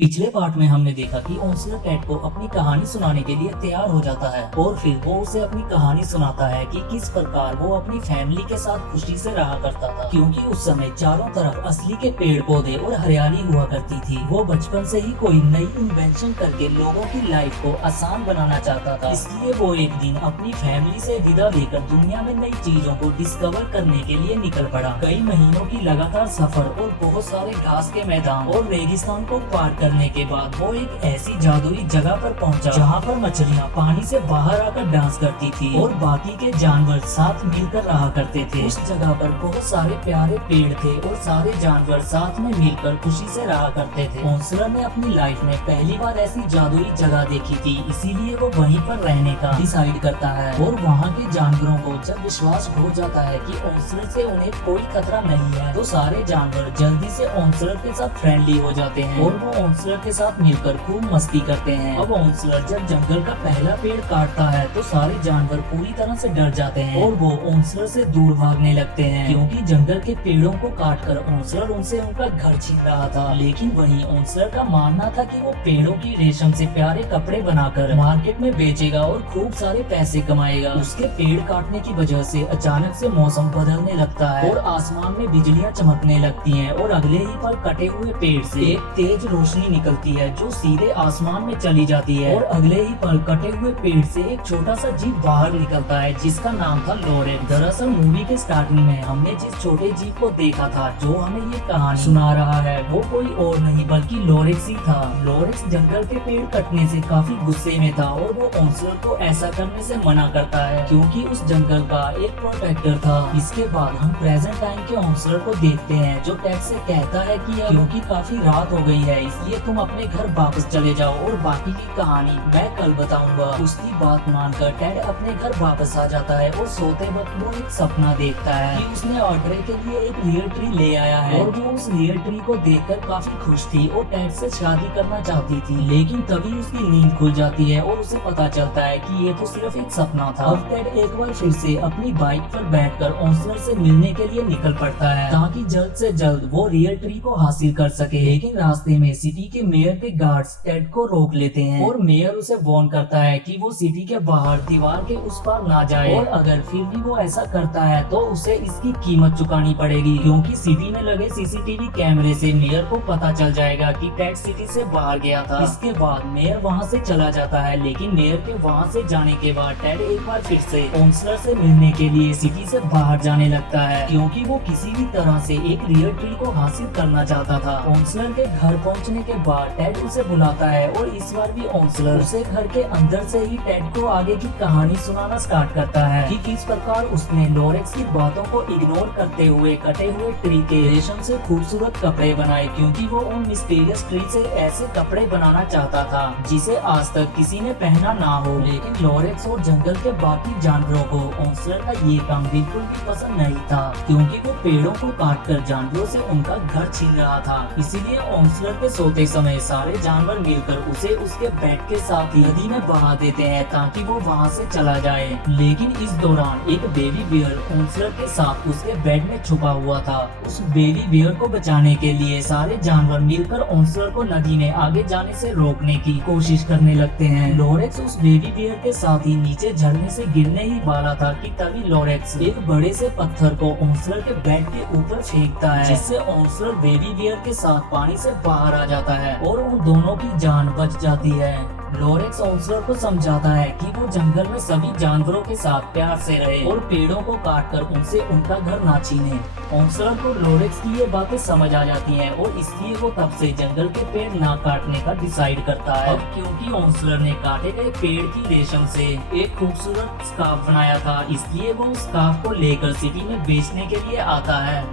पिछले पार्ट में हमने देखा कि ओन्सलर टेड को अपनी कहानी सुनाने के लिए तैयार हो जाता है और फिर वो उसे अपनी कहानी सुनाता है कि किस प्रकार वो अपनी फैमिली के साथ खुशी से रहा करता था, क्योंकि उस समय चारों तरफ असली के पेड़ पौधे और हरियाली हुआ करती थी। वो बचपन से ही कोई नई इन्वेंशन करके लोगों की लाइफ को आसान बनाना चाहता था, इसलिए वो एक दिन अपनी फैमिली से विदा लेकर दुनिया में नई चीजों को डिस्कवर करने के लिए निकल पड़ा। कई महीनों की लगातार सफर और बहुत सारे घास के मैदान और रेगिस्तान को पार करने के बाद वो एक ऐसी जादुई जगह पर पहुंचा जहां पर मछलियां पानी से बाहर आकर डांस करती थी और बाकी के जानवर साथ मिलकर रहा करते थे। उस जगह पर बहुत सारे प्यारे पेड़ थे और सारे जानवर साथ में मिलकर खुशी से रहा करते थे। ओन्सलर ने अपनी लाइफ में पहली बार ऐसी जादुई जगह देखी थी, इसीलिए वो वहीं पर रहने का डिसाइड करता है और वहाँ के जानवरों को जब विश्वास हो जाता है कि ओन्सलर से उन्हें कोई खतरा नहीं है, तो सारे जानवर जल्दी से ओन्सलर के साथ फ्रेंडली हो जाते हैं और वो ओन्सलर के साथ मिलकर खूब मस्ती करते हैं। अब ओन्सलर जब जंगल का पहला पेड़ काटता है तो सारे जानवर पूरी तरह से डर जाते हैं और वो ओन्सलर से दूर भागने लगते हैं, क्योंकि जंगल के पेड़ों को काटकर ओन्सलर उनसे उनका घर छीन रहा था। लेकिन वहीं ओन्सलर का मानना था कि वो पेड़ों की रेशम से प्यारे कपड़े बनाकर मार्केट में बेचेगा और खूब सारे पैसे कमाएगा। उसके पेड़ काटने की वजह से अचानक से मौसम बदलने लगता है और आसमान में बिजलियां चमकने लगती हैं और अगले ही पल कटे हुए पेड़ से एक तेज रोशनी निकलती है जो सीधे आसमान में चली जाती है और अगले ही पल कटे हुए पेड़ से एक छोटा सा जीव बाहर निकलता है जिसका नाम था लोरेक्स। दरअसल मूवी के स्टार्टिंग में हमने जिस छोटे जीव को देखा था जो हमें ये कहानी सुना रहा है वो कोई और नहीं बल्कि लोरेक्स ही था। लोरेक्स जंगल के पेड़ कटने से काफी गुस्से में था और वो ओन्सलर को ऐसा करने से मना करता है क्योंकि उस जंगल का एक प्रोटेक्टर था। इसके बाद हम प्रेजेंट टाइम के ओन्सलर को देखते हैं जो टेड से कहता है कि क्योंकि काफी रात हो गई है इसलिए तुम अपने घर वापस चले जाओ और बाकी की कहानी मैं कल बताऊंगा। उसकी बात मानकर टेड अपने घर वापस आ जाता है और सोते वक्त वो एक सपना देखता है कि उसने ऑड्रे के लिए एक रियल ट्री ले आया है और वो उस रियल ट्री को देखकर काफी खुश थी और टेड से शादी करना चाहती थी। लेकिन तभी उसकी नींद खुल जाती है और उसे पता चलता है कि ये तो सिर्फ एक सपना था। अब टेड एक बार फिर से अपनी बाइक पर बैठकर ओन्सलर से मिलने के लिए निकल पड़ता है ताकि जल्द से जल्द वो रियल ट्री को हासिल कर सके। लेकिन रास्ते में सिटी के मेयर के गार्ड्स टेड को रोक लेते हैं और मेयर उसे वार्न करता है कि वो सिटी के बाहर दीवार के उस पार ना जाए और अगर फिर भी वो ऐसा करता है तो उसे इसकी कीमत चुकानी पड़ेगी, क्योंकि सिटी में लगे सीसीटीवी कैमरे से मेयर को पता चल जाएगा कि टेड सिटी से बाहर गया था। इसके बाद मेयर वहाँ से चला जाता है, लेकिन मेयर के वहाँ से जाने के बाद टेड एक बार फिर से ओन्सलर से मिलने के लिए सिटी से बाहर जाने लगता है क्योंकि वो किसी भी तरह से एक रियल ट्री को हासिल करना चाहता था। ओन्सलर के घर पहुँचने के बाद टेड उसे बुलाता है और इस बार भी ओन्सलर उसे घर के अंदर से ही टेड को आगे की कहानी सुनाना स्टार्ट करता है कि किस प्रकार उसने लोरेक्स की बातों को इग्नोर करते हुए कटे हुए ट्री के रेशम से खूबसूरत कपड़े बनाए, क्योंकि वो उन मिस्टीरियस ट्री से ऐसे कपड़े बनाना चाहता था जिसे आज तक किसी ने पहना ना हो। लेकिन लोरेक्स और जंगल के बाकी जानवरों को ओन्सलर का ये काम बिल्कुल भी पसंद नहीं था, क्योंकि वो पेड़ों को काटकर जानवरों से उनका घर छीन रहा था। इसीलिए ओन्सलर के सोते समय सारे जानवर मिलकर उसे उसके बेड के साथ ही नदी में बहा देते हैं ताकि वो वहाँ से चला जाए। लेकिन इस दौरान एक बेबी बियर ओन्सलर के साथ उसके बेड में छुपा हुआ था। उस बेबी बियर को बचाने के लिए सारे जानवर मिलकर ओन्सलर को नदी में आगे जाने से रोकने की कोशिश करने लगते हैं। लोरेक्स उस बेबी बियर के साथ ही नीचे झरने से गिरने ही वाला था कि तभी लोरेक्स एक बड़े से पत्थर को ओन्सलर के बेड के ऊपर फेंकता है, जिससे ओन्सलर बेबी बियर के साथ पानी से बाहर आ जाता है और उन दोनों की जान बच जाती है। लोरेक्स ओन्सलर को समझाता है कि वो जंगल में सभी जानवरों के साथ प्यार से रहे और पेड़ों को काटकर उनसे उनका घर ना छीने। ओन्सलर को लोरेक्स की ये बातें समझ आ जाती हैं और इसलिए वो तब से जंगल के पेड़ ना काटने का डिसाइड करता है। अब क्योंकि ओन्सलर ने काटे गए पेड़ की रेशम से एक खूबसूरत स्कार्फ बनाया था, इसलिए वो उस स्कार्फ को लेकर सिटी में बेचने के लिए आता है।